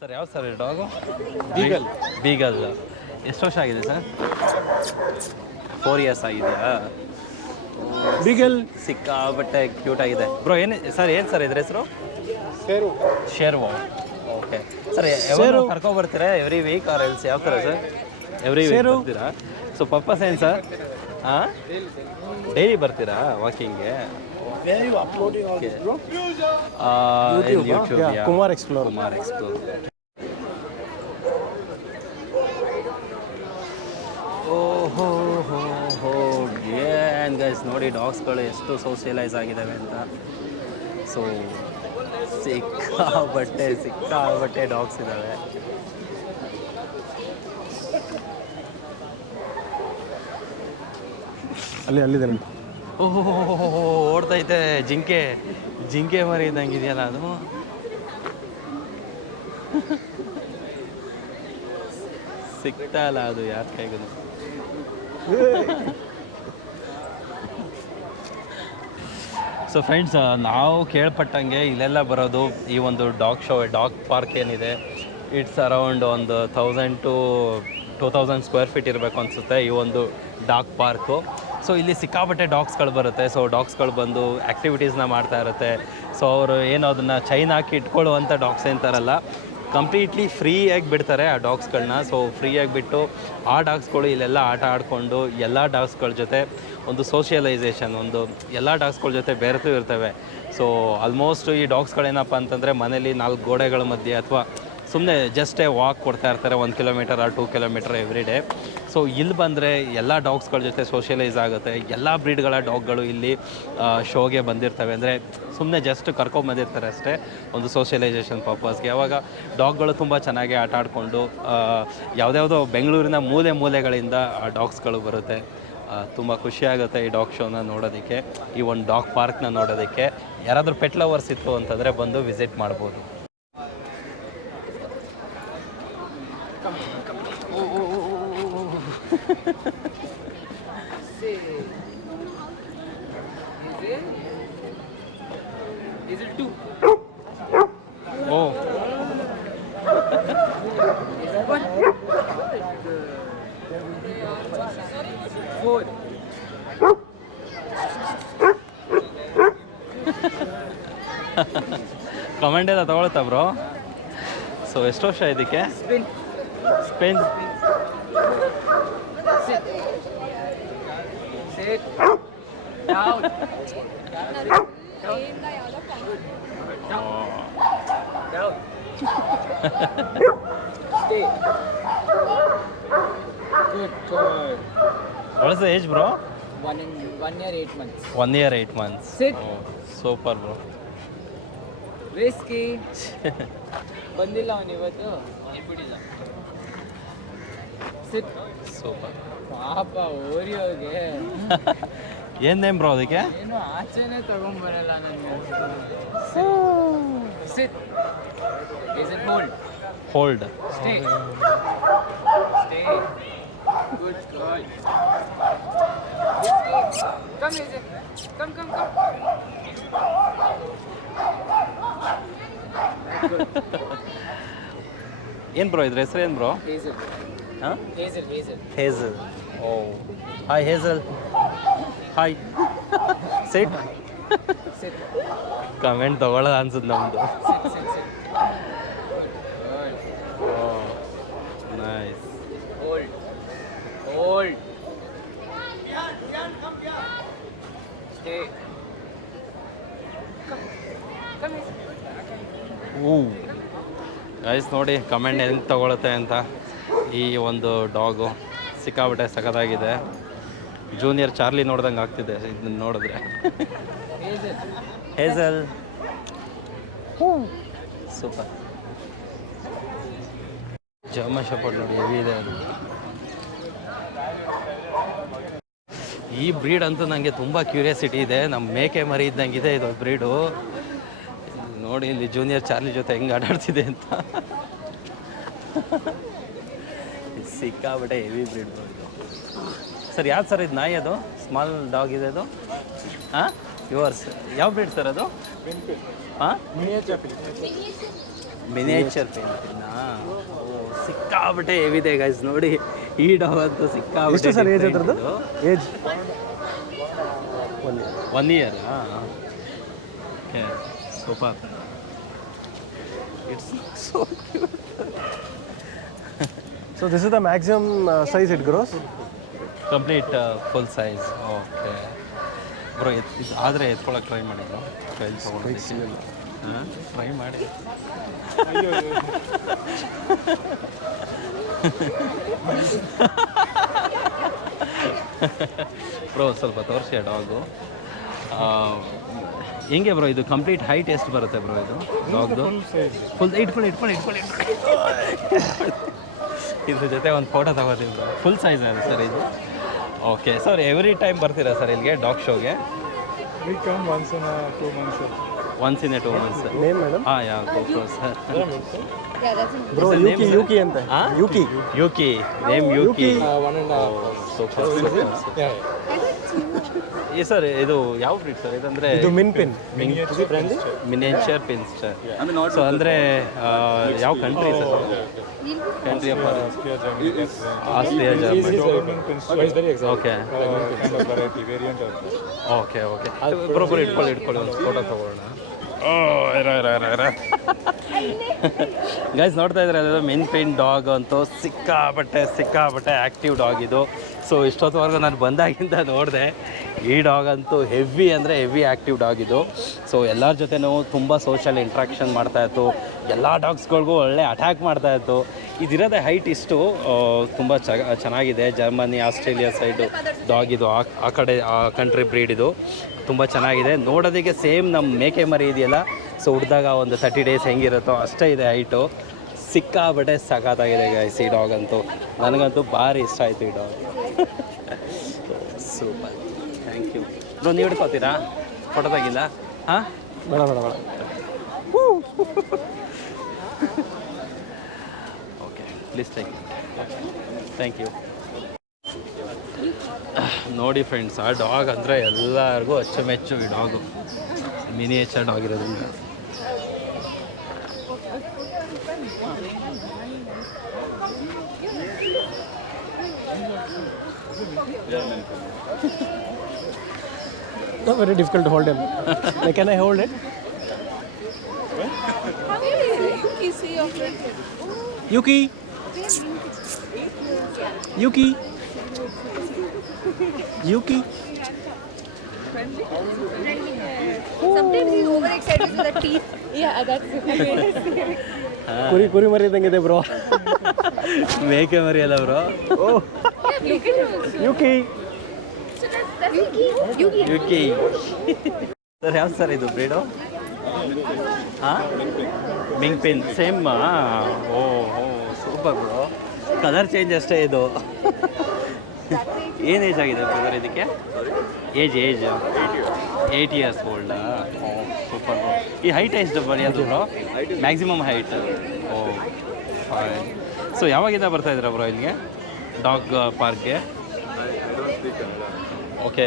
Sir ಯಾವ sir dog? Beagle. Beagle. ಎಷ್ಟು ವರ್ಷ ಆಗಿದೆ ಸರ್? 4 ಇಯರ್ಸ್ ಆಗಿದೆಯಾ? ಬೀಗಲ್ ಸಿಕ್ಕಾಬಟ್ಟೆ ಕ್ಯೂಟ್ ಆಗಿದೆ ಬ್ರೋ. ಏನು ಸರ್ ಇದ್ರ ಹೆಸರು? ಶೇರ್ವೋ. ಓಕೆ ಸರ್, ಯಾವಾಗ ಕರ್ಕೊಬರ್ತೀರಾ? ಎವ್ರಿ ವೀಕ್ ಆರ್ ಎಲ್ಸ್ ಯಾವ ಥರ ಸರ್? ಎವ್ರಿ ವೀಕ್ ಬರ್ತೀರಾ? ಸೊ ಪರ್ಪಸ್ ಏನು ಸರ್? ಹಾಂ, ಡೈಲಿ ಬರ್ತೀರಾ ವಾಕಿಂಗ್ಗೆ? YouTube Kumar explore. ಓಹೋ ಹೋ ಹೋ ಏನ್ ಗೈಸ್ ನೋಡಿ, ಡಾಗ್ಸ್ಗಳು ಎಷ್ಟು ಸೋಷಿಯಲೈಸ್ ಆಗಿದ್ದಾವೆ ಅಂತ. ಸೊ ಸಿಕ್ಕಾಬಟ್ಟೆ ಡಾಗ್ಸ್ ಇದ್ದಾವೆ. ಅಲ್ಲಿದೆ. ಓಹೋ ಓಡ್ತೈತೆ ಜಿಂಕೆ ಮರಿ ಇದ್ದಂಗೆ ಇದೆಯಲ್ಲ ಅದು. ಸಿಗ್ತಾ ಇಲ್ಲ ಅದು ಯಾರ ಕೈಗೂ. ಸೊ ಫ್ರೆಂಡ್ಸ್, ನಾವು ಕೇಳ್ಪಟ್ಟಂಗೆ ಇಲ್ಲೆಲ್ಲ ಬರೋದು ಈ ಒಂದು ಡಾಗ್ ಪಾರ್ಕ್ ಏನಿದೆ, ಇಟ್ಸ್ ಅರೌಂಡ್ ಒಂದು 1000 to 2000 ಸ್ಕ್ವೇರ್ ಫೀಟ್ ಇರಬೇಕು ಅನಿಸುತ್ತೆ ಈ ಒಂದು ಡಾಗ್ ಪಾರ್ಕು. ಸೊ ಇಲ್ಲಿ ಸಿಕ್ಕಾಪಟ್ಟೆ ಡಾಗ್ಸ್ಗಳು ಬರುತ್ತೆ. ಸೊ ಡಾಗ್ಸ್ಗಳು ಬಂದು ಆ್ಯಕ್ಟಿವಿಟೀಸ್ನ ಮಾಡ್ತಾ ಇರುತ್ತೆ. ಸೊ ಅವರು ಏನು ಅದನ್ನು ಚೈನ್ ಹಾಕಿ ಇಟ್ಕೊಳ್ಳುವಂಥ ಡಾಗ್ಸ್ ಅಂತಾರಲ್ಲ, ಕಂಪ್ಲೀಟ್ಲಿ ಫ್ರೀಯಾಗಿ ಬಿಡ್ತಾರೆ ಆ ಡಾಗ್ಸ್ಗಳನ್ನ. ಸೊ ಫ್ರೀಯಾಗಿ ಬಿಟ್ಟು ಆ ಡಾಗ್ಸ್ಗಳು ಇಲ್ಲೆಲ್ಲ ಆಟ ಆಡಿಕೊಂಡು ಎಲ್ಲ ಡಾಗ್ಸ್ಗಳ ಜೊತೆ ಒಂದು ಸೋಷಿಯಲೈಸೇಷನ್, ಎಲ್ಲ ಡಾಗ್ಸ್ಗಳ ಜೊತೆ ಬೆರೆತು ಇರ್ತವೆ. ಸೊ ಆಲ್ಮೋಸ್ಟ್ ಈ ಡಾಗ್ಸ್ಗಳೇನಪ್ಪ ಅಂತಂದರೆ ಮನೇಲಿ 4 ಗೋಡೆಗಳ ಮಧ್ಯೆ ಅಥವಾ ಸುಮ್ಮನೆ ಜಸ್ಟೇ ವಾಕ್ ಕೊಡ್ತಾ ಇರ್ತಾರೆ 1 kilometre or 2 kilometre every day. So ಇಲ್ಲಿ ಬಂದರೆ ಎಲ್ಲ ಡಾಗ್ಸ್ಗಳ ಜೊತೆ ಸೋಷಿಯಲೈಸ್ ಆಗುತ್ತೆ. ಎಲ್ಲ ಬ್ರೀಡ್ಗಳ ಡಾಗ್ಗಳು ಇಲ್ಲಿ ಶೋಗೆ ಬಂದಿರ್ತವೆ. ಅಂದರೆ ಸುಮ್ಮನೆ ಜಸ್ಟ್ ಕರ್ಕೊಂಬಂದಿರ್ತಾರೆ ಅಷ್ಟೇ, ಒಂದು ಸೋಷಿಯಲೈಸೇಷನ್ ಪರ್ಪಸ್ಗೆ. ಯಾವಾಗ ಡಾಗ್ಗಳು ತುಂಬ ಚೆನ್ನಾಗಿ ಆಟ ಆಡಿಕೊಂಡು ಯಾವುದ್ಯಾವುದೋ ಬೆಂಗಳೂರಿನ ಮೂಲೆಗಳಿಂದ ಆ ಡಾಗ್ಸ್ಗಳು ಬರುತ್ತೆ. ತುಂಬ ಖುಷಿಯಾಗುತ್ತೆ ಈ ಡಾಗ್ ಶೋನ ನೋಡೋದಕ್ಕೆ, ಈ ಒಂದು ಡಾಗ್ ಪಾರ್ಕ್ನ ನೋಡೋದಕ್ಕೆ. ಯಾರಾದರೂ ಪೆಟ್ ಲವರ್ಸ್ ಇತ್ತು ಅಂತಂದರೆ ಬಂದು ವಿಸಿಟ್ ಮಾಡ್ಬೋದು. Is it 2? Oh. Is it 1? 4. Comment ಎಲ್ಲ ತಗೊಳ್ತಾ ಬ್ರೋ. ಸೊ ಎಷ್ಟು ವರ್ಷ ಇದಕ್ಕೆ? Spain. Sit. Down. Down. Stay. Good boy. What is the age, bro? 1 year 8 months. 1 year 8 months. Sit. Oh, super, bro. Risky. ಬಂದಿಲ್ಲ ಅವನು ಇವತ್ತು. ಸಿಟ್. ಸೂಪರ್. ಪಾಪ ಓರಿಯೋಗೆ ಏನು ನೇಮ್ ಬ್ರೋ ಅದಕ್ಕೆ? ಏನು ಆಚೆನೇ ತಗೊಂಬರಲ್ಲ ನನಗೆ. Sit. Is it hold? Stay. Good girl. Come is it. Come. ಏನು ಬ್ರೋ ಇದ್ರ ಹೆಸರು ಏನು ಬ್ರೋ? ಹೇಸಲ್. ಹಾಂ, Hazel. Oh hi Hazel. Hi. Sit. Comment ತಗೊಳ್ಳೋದು ಅನ್ಸುತ್ತೆ ನಮ್ಮದು. Nice. Hold. Stay. Come. Guys ನೋಡಿ ಕಮೆಂಟ್ ಹೆಂಗೆ ತಗೊಳುತ್ತೆ ಅಂತ. ಈ ಒಂದು ಡಾಗು ಸಿಕ್ಕಾಬಿಟ್ಟೆ ಸಖತ್ತಾಗಿದೆ. ಜೂನಿಯರ್ ಚಾರ್ಲಿ ನೋಡ್ದಂಗೆ ಆಗ್ತಿದೆ ಇದನ್ನ ನೋಡಿದ್ರೆ. ಹೇಸಲ್. ಸೂಪರ್. ಜರ್ಮನ್ ಶೆಪರ್ಡ್ ನೋಡಿ ಹೆವಿ ಇದೆ ಅದು. ಈ ಬ್ರೀಡ್ ಅಂತೂ ನನಗೆ ತುಂಬ ಕ್ಯೂರಿಯಾಸಿಟಿ ಇದೆ. ನಮ್ಮ ಮೇಕೆ ಮರಿ ಇದ್ದಂಗಿದೆ ಇದು ಬ್ರೀಡು. ನೋಡಿ ಇಲ್ಲಿ ಜೂನಿಯರ್ ಚಾರ್ಲಿ ಜೊತೆ ಹೆಂಗೆ ಆಟಾಡ್ತಿದೆ ಅಂತ. ಸಿಕ್ಕಾಬಿಟ್ಟೆ ಹೆವಿ ಬ್ರೀಡ್ ಇದು. ಸರ್ ಯಾವ್ದು ಸರ್ ಇದು ನಾಯಿ? ಅದು ಸ್ಮಾಲ್ ಡಾಗ್ ಇದೆ ಅದು. ಹಾಂ, ಯುವರ್ಸ್. ಯಾವ ಬ್ರೀಡ್ ಸರ್ ಅದು? ಹಾಂ, ಮಿನಿಯೇಚರ್ ಪೇಂಟಿನ ಸಿಕ್ಕಾಬಿಟ್ಟೆ ಹೆವಿದೆ ಗೈಸ್ ನೋಡಿ. ಈ ಡಾಗ್ ಅಂತೂ ಎಷ್ಟು ಸಿಕ್ಕಾಬಿಟ್ಟೆ ಸರ್ ಏಜ್ ಅದ್ರದ್ದು? Age 1 year. Okay, super. It's so cute. So this is the maximum size it gross. Complete full size. Okay bro, ಆದರೆ ಎತ್ಕೊಳಕ್ಕೆ ಟ್ರೈ ಮಾಡಿದ್ರು. ಕೈಲಿ ತೊಗೊಂಡು ಹಾಂ ಟ್ರೈ ಮಾಡಿ. ಬ್ರೋ ಸ್ವಲ್ಪ ತೋರಿಸಿ ಆ ಡಾಗು ಹೆಂಗೆ ಬ್ರೋ. ಇದು ಕಂಪ್ಲೀಟ್ ಹೈಟ್ ಎಷ್ಟು ಬರುತ್ತೆ ಬ್ರೋ ಇದು ಡಾಗ್ದು? ಫುಲ್ ಇಟ್ಕೊಳ್ಳಿ. ಇದ್ರ ಜೊತೆ ಒಂದು ಫೋಟೋ ತಗೋತೀವಿ ಬ್ರೋ. ಫುಲ್ ಸೈಜ್ ಇದೆ ಸರ್ ಇದು. ಓಕೆ ಸರ್, ಎವ್ರಿ ಟೈಮ್ ಬರ್ತೀರಾ ಸರ್ ಇಲ್ಲಿಗೆ ಡಾಗ್ ಶೋಗೆ? We come once in 2 months. Once in a 2 months. Name madam? ಹಾಂ yeah go sir. Bro Yuki ಅಂತ. Yuki name Yuki. 1.5. ಸೂಪರ್. ಈ sir ಇದು ಯಾವ ಬ್ರೀಡ್ ಸರ್ ಇದಂದರೆ? ಇದು min pin. Miniature pinscher. So ಅಂದರೆ ಯಾವ ಕಂಟ್ರಿ ಸರ್? Country of Austria, Germany. Okay ಬರೋಬ್ಬರಿ ಇಟ್ಕೊಳ್ಳಿ ಒಂದು ಫೋಟೋ ತಗೊಳ್ಳೋಣ. ಗೈಸ್ ನೋಡ್ತಾ ಇದ್ರೆ ಅದು ಮಿನ್ ಪಿನ್ ಡಾಗ್ ಅಂತೂ ಸಿಕ್ಕಾಪಟ್ಟೆ ಆ್ಯಕ್ಟಿವ್ ಡಾಗ್ ಇದು. ಸೊ ಇಷ್ಟೊತ್ತವರೆಗೂ ನಾನು ಬಂದಾಗಿಂದ ನೋಡಿದೆ, ಈ ಡಾಗ್ ಅಂತೂ ಹೆವಿ ಅಂದರೆ ಹೆವಿ ಆ್ಯಕ್ಟಿವ್ ಡಾಗ್ ಇದು. ಸೊ ಎಲ್ಲರ ಜೊತೆನೂ ತುಂಬ ಸೋಷಿಯಲ್ ಇಂಟ್ರಾಕ್ಷನ್ ಮಾಡ್ತಾಯಿತ್ತು, ಎಲ್ಲ ಡಾಗ್ಸ್ಗಳಿಗೂ ಒಳ್ಳೆ ಅಟ್ಯಾಕ್ ಮಾಡ್ತಾಯಿತ್ತು. ಇದಿರೋದೇ ಹೈಟ್ ಇಷ್ಟು ತುಂಬ ಚೆನ್ನಾಗಿದೆ. ಜರ್ಮನಿ, ಆಸ್ಟ್ರೇಲಿಯಾ ಸೈಡು ಡಾಗ್ ಇದು, ಆ ಕಡೆ ಆ ಕಂಟ್ರಿ ಬ್ರೀಡ್ ಇದು. ತುಂಬ ಚೆನ್ನಾಗಿದೆ ನೋಡೋದಕ್ಕೆ. ಸೇಮ್ ನಮ್ಮ ಮೇಕೆ ಮರಿ ಇದೆಯಲ್ಲ, ಸೊ ಹುಡ್ದಾಗ ಒಂದು 30 days ಹೆಂಗಿರುತ್ತೋ ಅಷ್ಟೇ ಇದೆ ಹೈಟು. ಸಿಕ್ಕಾಬಟ್ಟೆ ಸಖತ್ತಾಗಿದೆ ಗೈಸ್ ಈ ಡಾಗ್ ಅಂತೂ. ನನಗಂತೂ ಭಾರಿ ಇಷ್ಟ ಆಯಿತು ಈ dog. Super, thank you bro. ನೀವು ಹಿಡ್ಕೋತೀರಾ ಫೋಟೋ ತೆಗಿಲ್ಲ? ಹಾಂ ಬೇಡ. Okay please thank you. ನೋಡಿ ಫ್ರೆಂಡ್ಸ್, ಆ ಡಾಗ್ ಅಂದರೆ ಎಲ್ಲರಿಗೂ ಅಚ್ಚುಮೆಚ್ಚು ಈ ಡಾಗು. ಮಿನಿಯೇಚರ್ ಡಾಗ್ ಇರೋದ್ರಿಂದ. Not very difficult to hold him. Like, can I hold it? Yuki. Sometimes he's overexcited with the teeth. Yeah, that's ಕುರಿ ಮರಿ ಇದ್ದಂಗಿದೆ ಬ್ರೋ. ಮೇಕೆ ಮರಿ ಅಲ್ಲ bro. look at him. Yuki. So that's Yuki. Sir ಯಾವ sir ಇದು breed? ಹಾಂ min pin same. Oh super bro. Colour change ಅಷ್ಟೇ ಇದು. ಏನು ಏಜ್ ಆಗಿದೆ ಬ್ರದರ್ ಇದಕ್ಕೆ? ಏಜ್ 8 years ಓಲ್ಡಾ? Oh super bro. ಈ ಹೈಟ್ ಎಷ್ಟು ಬರೆಯೋದು bro? Maximum height? Oh fine. So ಯಾವಾಗಿಂದ ಬರ್ತಾ ಇದ್ದೀರಾ ಬ್ರೋ ಇಲ್ಲಿಗೆ ಡಾಗ್ ಪಾರ್ಕ್ಗೆ? Okay.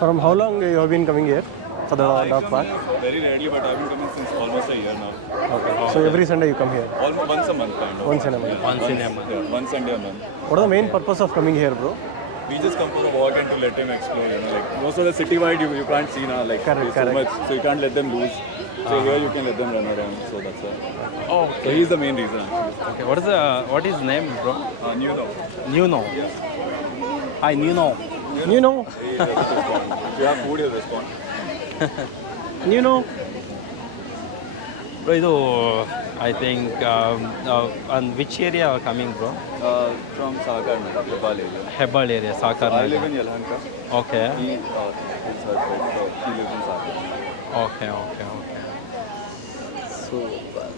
From how long you have been coming here for the dog park? Very rarely, but I've been coming since almost a year now. Okay. So every Sunday you come here? Almost once a month, kind of. Once in a month. Once in A month. Yeah, one Sunday a month. What is the main purpose of coming here, bro? We just come for a walk and to let him explore, you know, like most of the city-wide you can't see now, like Correct, there's so much, so you can't let them loose. So here you can let them run around, so that's why. Okay. So he's the main reason. Okay. What is name bro? New dog. Nuno. Hi Nuno. You know? If you have food, he'll respond. You know? Bro ಇದು I think on which area coming bro? From Sagar, Nepal area. Hebbal area, ಸಾಕಾರ. I live in Yelahanka. Okay He is her friend, so he lives in Sagar. Okay. Super.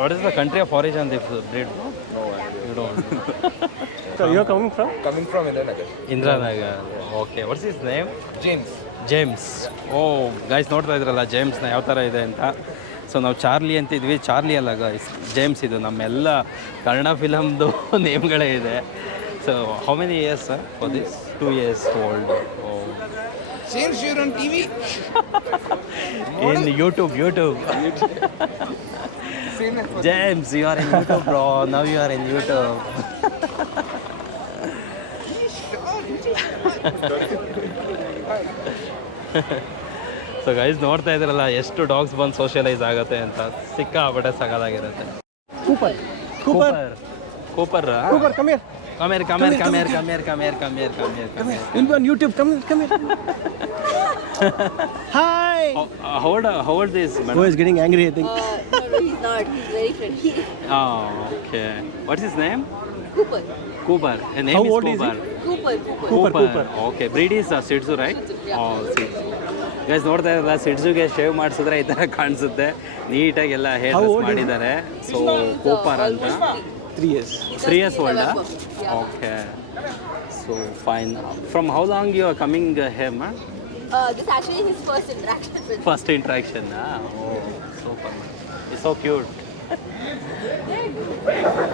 What is the country of origin this breed bro? No idea. You don't. So you are coming from? Coming from Indranagar. Indiranagar. Okay. What's his name? James. James. Oh guys ನೋಡ್ತಾ ಇದ್ರಲ್ಲ ಜೇಮ್ಸ್ನ ಯಾವ ಥರ ಇದೆ ಅಂತ. So ನಾವು Charlie ಅಂತಿದ್ವಿ, Charlie ಅಲ್ಲ ಗೈಸ್, ಜೇಮ್ಸ್ ಇದು. ನಮ್ಮೆಲ್ಲ ಕನ್ನಡ ಫಿಲಮ್ದು ನೇಮ್ಗಳೇ ಇದೆ. So how many years for this? 2 years old. Oh Seems you're on TV. In YouTube. Same as James, you are in YouTube, bro. Now you are in YouTube. So guys ನೋಡ್ತಾ ಇದ್ರಲ್ಲ ಎಷ್ಟು dogs ಬಂದು socialise ಆಗುತ್ತೆ ಅಂತ ಸಿಕ್ಕಾಪಟ್ಟೆ ಸಗಲಾಗಿರುತ್ತೆ. Cooper Cooper come here. Come here. You'll be on YouTube. Come here. Hi. How old is Who madam? is getting angry, I think. No, he's not. He's very friendly. Oh, okay. What's his name? Cooper. Cooper. His name How is old is he? Cooper. Cooper. Cooper. Okay. Breed is Shih Tzu, right? Yeah. Oh, Shih Tzu. Guys ನೋಡ್ತಾ ಇರಲ್ಲ Shih Tzuಗೆ shave ಮಾಡಿಸಿದ್ರೆ ಈ ಥರ ಕಾಣಿಸುತ್ತೆ. ನೀಟಾಗಿ ಎಲ್ಲ hair How dress old is he? ಮಾಡಿದ್ದಾರೆ. So Cooper ಅಂತ. Almost 3 years. 3 years old? Yeah. Okay. So fine. From how long you are coming here, man? This is actually his first interaction with First interaction. Oh, super. It's so cute.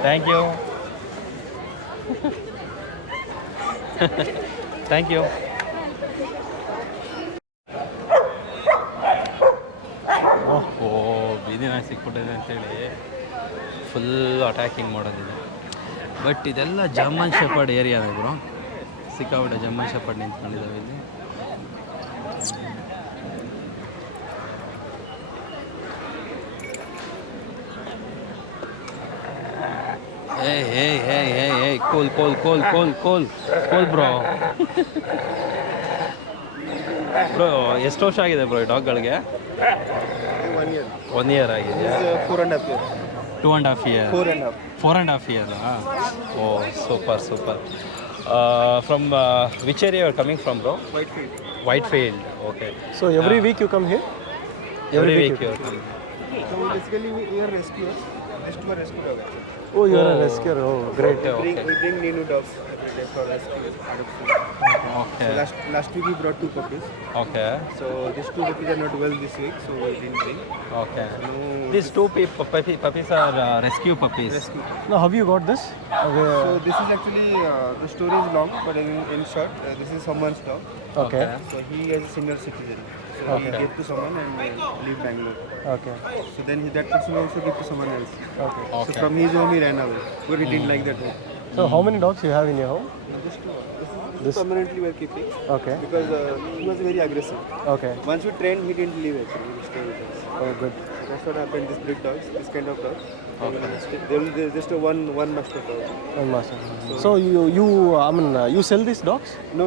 Thank you. Thank you. ಬೀದಿ ನಾಯಿ ಸಿಕ್ಬಿಟ್ಟಿದೆ ಅಂತೇಳಿ full attacking ಮಾಡೋದಿದೆ. But ಇದೆಲ್ಲ German shepherd area bro. ಸಿಕ್ಕಾಬಿಟ್ಟೆ German shepherd ನಿಂತ್ಕೊಂಡಿದ್ದಾವೆ ಇಲ್ಲಿ. Hey, cool, bro. Bro ಎಷ್ಟು ವರ್ಷ ಆಗಿದೆ ಬ್ರೋ ಈ ಡಾಗ್ಗಳಿಗೆ? 1 year. 1 year ಆಗಿದೆ. 4.5 years. 2.5 year. 4.5. 4.5 year. Oh, super. From which area you are coming from, bro? Whitefield. Okay. So every week you come here? Every week you are coming. So basically we are rescuers. Just for rescue dog. Oh, you are a rescuer. Oh, great. Okay. We bring new dogs every day for rescue adoption. Okay. So last week we brought 2 puppies. Okay. So these 2 puppies are not well this week, so we didn't bring. Okay. No, These 2 puppies are rescue puppies. rescue. Now, how you got this? So this is actually the story is long, but in short, this is someone's dog. Okay. So he is a senior citizen. So he Okay. gave to someone and leave Bangalore. Okay. So then that person also gave to someone else. Okay. So Okay. from his home he ran away, but he didn't like that home. So how many dogs you have in your home? This is permanently we are keeping Okay. because he was very aggressive. Okay. Once we trained, he didn't leave actually. He stayed with us. Oh, good. So that's what happened. This breed dogs, this kind of dogs, there's just a one master dog. One master. So you sell these dogs? No.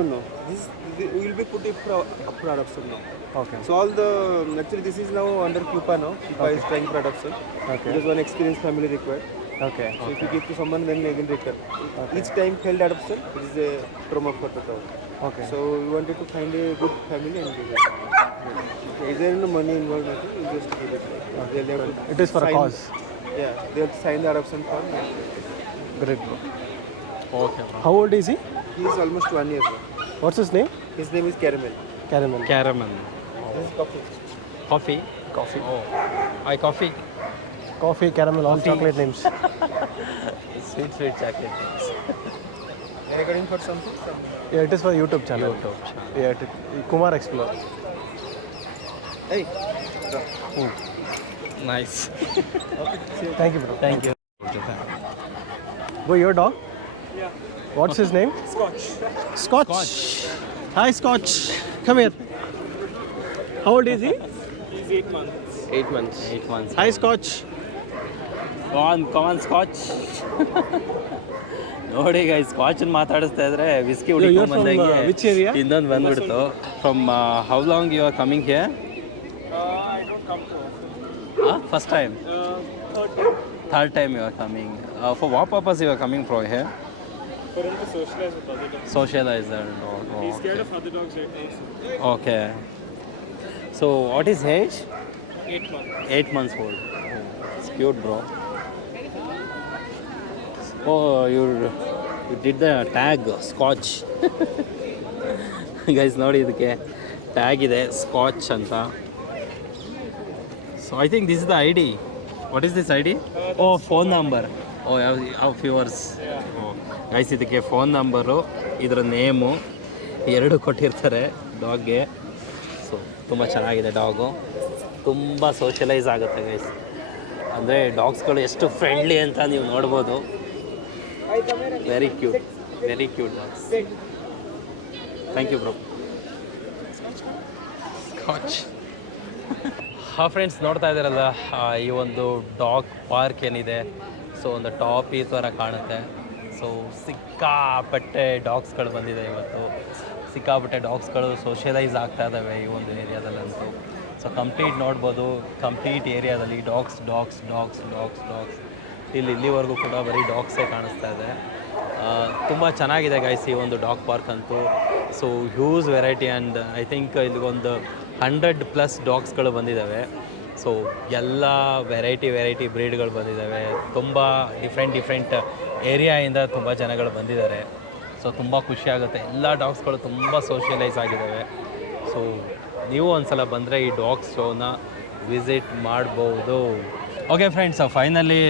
We will be putting for adoption now. Okay. So all the actually this is now under Pupa now. Pupa is trying for adoption. Okay. Because one experienced family required. Okay. So if you give to someone, then again return. Each time failed adoption, it is a promo for the dog. Okay. So we wanted to find a good family and give it. Is there no money involved? Nothing. We just give it. They'll have to It is for a sign- cause. Yeah, they'll sign the adoption form. Great, bro. Okay, bro. How old is he? He is almost 1 year. Bro. What's his name? His name is Caramel. Caramel. Caramel. This is coffee. Coffee? Coffee. Oh. Hi, coffee. Coffee, caramel, all chocolate names. Sweet chocolate. Are you going for something? Yeah, it is for YouTube channel. YouTube channel. Yeah, Kumar Explorer. Hey. Nice. Thank you, bro. Thank you. Bro, your dog? Yeah. What's his name? Scotch. Hi, Scotch. Come here. How old is he? He's 8 months. 8 months. 8 months. Hi, Scotch. Come on, Scotch. ನೋಡಿ guys ಸ್ಕಾಚನ್ನು ಮಾತಾಡಿಸ್ತಾ ಇದ್ರೆ whisky you're ಹುಡುಕೊಂಡು from, ಬಂದಂಗೆ which area? ಇನ್ನೊಂದು ಬಂದ್ಬಿಡ್ತು. From how long you are coming here? I don't come to office. First time? Third time you are coming. For what purpose you are coming from here? For him to socialize with other dogs. Socializer. He's scared of other dogs at age. Okay. So what is age? 8 months. 8 months old. Oh, it's cute, bro. Oh, you did the tag Scotch. Guys, ನೋಡಿ ಇದಕ್ಕೆ tag ಇದೆ scotch ಅಂತ. So I think this is the ID. What is this ID? Oh, phone number. Oh, of yours. Oh. Guys, ಇದಕ್ಕೆ phone number, ಇದರ name ಎರಡು ಕೊಟ್ಟಿರ್ತಾರೆ. ಡಾಗ್ಗೆ. So ತುಂಬ ಚೆನ್ನಾಗಿದೆ ಡಾಗು, ತುಂಬ ಸೋಷಲೈಸ್ ಆಗುತ್ತೆ ಗೈಸ್. ಅಂದರೆ ಡಾಗ್ಸ್ಗಳು ಎಷ್ಟು ಫ್ರೆಂಡ್ಲಿ ಅಂತ ನೀವು ನೋಡ್ಬೋದು. Very cute dogs. Thank you bro. Scotch. ಹಾಂ ಫ್ರೆಂಡ್ಸ್, ನೋಡ್ತಾ ಇದ್ದಾರಲ್ಲ ಈ ಒಂದು ಡಾಗ್ ಪಾರ್ಕ್ ಏನಿದೆ. ಸೊ ಒಂದು ಟಾಪ್ ಈ ಥರ ಕಾಣುತ್ತೆ. ಸೊ ಸಿಕ್ಕಾಪಟ್ಟೆ ಡಾಗ್ಸ್ಗಳು ಬಂದಿದೆ ಇವತ್ತು. ಸಿಕ್ಕಾಪಟ್ಟೆ ಡಾಗ್ಸ್ಗಳು ಸೋಷಿಯಲೈಸ್ ಆಗ್ತಾ ಇದ್ದಾವೆ ಈ ಒಂದು ಏರಿಯಾದಲ್ಲಂತೂ. ಸೊ ಕಂಪ್ಲೀಟ್ ನೋಡ್ಬೋದು, ಕಂಪ್ಲೀಟ್ ಏರಿಯಾದಲ್ಲಿ ಡಾಗ್ಸ್. ಇಲ್ಲಿವರೆಗೂ ಕೂಡ ಬರೀ ಡಾಗ್ಸೇ ಕಾಣಿಸ್ತಾ ಇದೆ. ತುಂಬ ಚೆನ್ನಾಗಿದೆ ಗೈಸ್ ಈ ಒಂದು ಡಾಗ್ ಪಾರ್ಕ್ ಅಂತೂ. So huge variety and I think ಇಲ್ಲಿಗೊಂದು 100+ ಡಾಗ್ಸ್ಗಳು ಬಂದಿದ್ದಾವೆ. ಸೊ ಎಲ್ಲ ವೆರೈಟಿ ಬ್ರೀಡ್ಗಳು ಬಂದಿದ್ದಾವೆ. ತುಂಬ ಡಿಫ್ರೆಂಟ್ ಏರಿಯಾಯಿಂದ ತುಂಬ ಜನಗಳು ಬಂದಿದ್ದಾರೆ. ಸೊ ತುಂಬ ಖುಷಿಯಾಗುತ್ತೆ. ಎಲ್ಲ ಡಾಗ್ಸ್ಗಳು ತುಂಬ ಸೋಷಿಯಲೈಸ್ ಆಗಿದ್ದಾವೆ. ಸೊ ನೀವು ಒಂದ್ಸಲ ಬಂದರೆ ಈ ಡಾಗ್ಸ್ ಶೋನ ವಿಸಿಟ್ ಮಾಡ್ಬೋದು. Okay friends, finally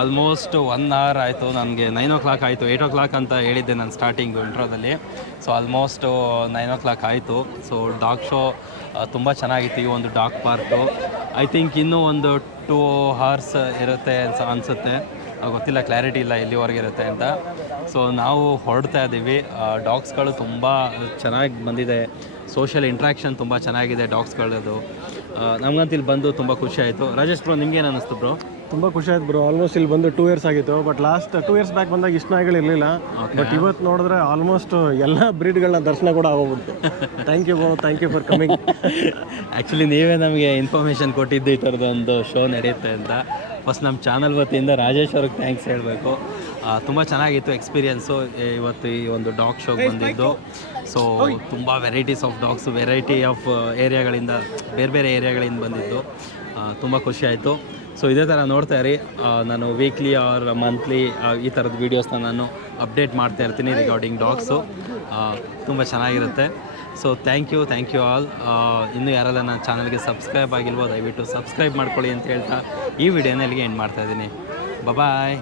almost 1 hour ಆಯಿತು. ನನಗೆ 9 o'clock ಆಯಿತು. 8 o'clock ಅಂತ ಹೇಳಿದ್ದೆ ನಾನು ಸ್ಟಾರ್ಟಿಂಗು ಇಂಟ್ರೋದಲ್ಲಿ. ಸೊ ಆಲ್ಮೋಸ್ಟು 9 o'clock ಆಯಿತು. ಸೊ ಡಾಗ್ ಶೋ ತುಂಬ ಚೆನ್ನಾಗಿತ್ತು ಈ ಒಂದು ಡಾಗ್ ಪಾರ್ಕು. ಐ ಥಿಂಕ್ ಇನ್ನೂ ಒಂದು 2 hours ಇರುತ್ತೆ ಅನಿಸುತ್ತೆ. ಗೊತ್ತಿಲ್ಲ, ಕ್ಲಾರಿಟಿ ಇಲ್ಲ ಎಲ್ಲಿವರೆಗೆ ಇರುತ್ತೆ ಅಂತ. ಸೊ ನಾವು ಹೊರಡ್ತಾ ಇದ್ದೀವಿ. ಡಾಗ್ಸ್ಗಳು ತುಂಬ ಚೆನ್ನಾಗಿ ಬಂದಿದೆ. ಸೋಷಿಯಲ್ ಇಂಟ್ರ್ಯಾಕ್ಷನ್ ತುಂಬ ಚೆನ್ನಾಗಿದೆ ಡಾಗ್ಸ್ಗಳದ್ದು. ನಮಗಂತೂ ಇಲ್ಲಿ ಬಂದು ತುಂಬ ಖುಷಿ ಆಯಿತು. ರಾಜೇಶ್ ಬ್ರೋ, ನಿಮ್ಗೇನು ಅನ್ನಿಸ್ತು ಬ್ರೋ? ತುಂಬ ಖುಷಿ ಆಯ್ತು ಬ್ರೋ. ಆಲ್ಮೋಸ್ಟ್ ಇಲ್ಲಿ ಬಂದು 2 years ಆಗಿತ್ತು. ಬಟ್ ಲಾಸ್ಟ್ 2 years ಬ್ಯಾಕ್ ಬಂದಾಗ ಇಷ್ಟು ನಾಯಿಗಳಿರಲಿಲ್ಲ. ಬಟ್ ಇವತ್ತು ನೋಡಿದ್ರೆ ಆಲ್ಮೋಸ್ಟ್ ಎಲ್ಲ ಬ್ರೀಡ್ಗಳನ್ನ ದರ್ಶನ ಕೂಡ ಆಗೋಗ್ಬಿಡ್ತು. Thank you bro, thank you for coming. Actually ನೀವೇ ನಮಗೆ ಇನ್ಫಾರ್ಮೇಷನ್ ಕೊಟ್ಟಿದ್ದು ಈ ಥರದೊಂದು ಶೋ ನಡೆಯುತ್ತೆ ಅಂತ. ಫಸ್ಟ್ ನಮ್ಮ ಚಾನಲ್ ವತಿಯಿಂದ ರಾಜೇಶ್ ಅವ್ರಿಗೆ ಥ್ಯಾಂಕ್ಸ್ ಹೇಳಬೇಕು. ತುಂಬ ಚೆನ್ನಾಗಿತ್ತು ಎಕ್ಸ್ಪೀರಿಯೆನ್ಸು ಇವತ್ತು ಈ ಒಂದು ಡಾಗ್ ಶೋಗೆ ಬಂದಿದ್ದು. ಸೊ ತುಂಬ varieties of dogs, variety of ಏರಿಯಾಗಳಿಂದ, ಬೇರೆ ಏರಿಯಾಗಳಿಂದ ಬಂದಿದ್ದು. ತುಂಬ ಖುಷಿ ಆಯಿತು. ಸೊ ಇದೇ ಥರ ನೋಡ್ತಾ ಇರಿ. ನಾನು ವೀಕ್ಲಿ ಆರ್ ಮಂತ್ಲಿ ಈ ಥರದ ವೀಡಿಯೋಸ್ನ ನಾನು ಅಪ್ಡೇಟ್ ಮಾಡ್ತಾ ಇರ್ತೀನಿ ರಿಗಾರ್ಡಿಂಗ್ ಡಾಗ್ಸು. ತುಂಬ ಚೆನ್ನಾಗಿರುತ್ತೆ. So thank you all. ಇನ್ನೂ ಯಾರೆಲ್ಲ ನನ್ನ ಚಾನಲ್ಗೆ ಸಬ್ಸ್ಕ್ರೈಬ್ ಆಗಿಲ್ವೋ ದಯವಿಟ್ಟು ಸಬ್ಸ್ಕ್ರೈಬ್ ಮಾಡ್ಕೊಳ್ಳಿ ಅಂತ ಹೇಳ್ತಾ ಈ ವಿಡಿಯೋನ ಇಲ್ಲಿಗೆ ಎಂಡ್ ಮಾಡ್ತಾಯಿದ್ದೀನಿ. ಬಾಯ್.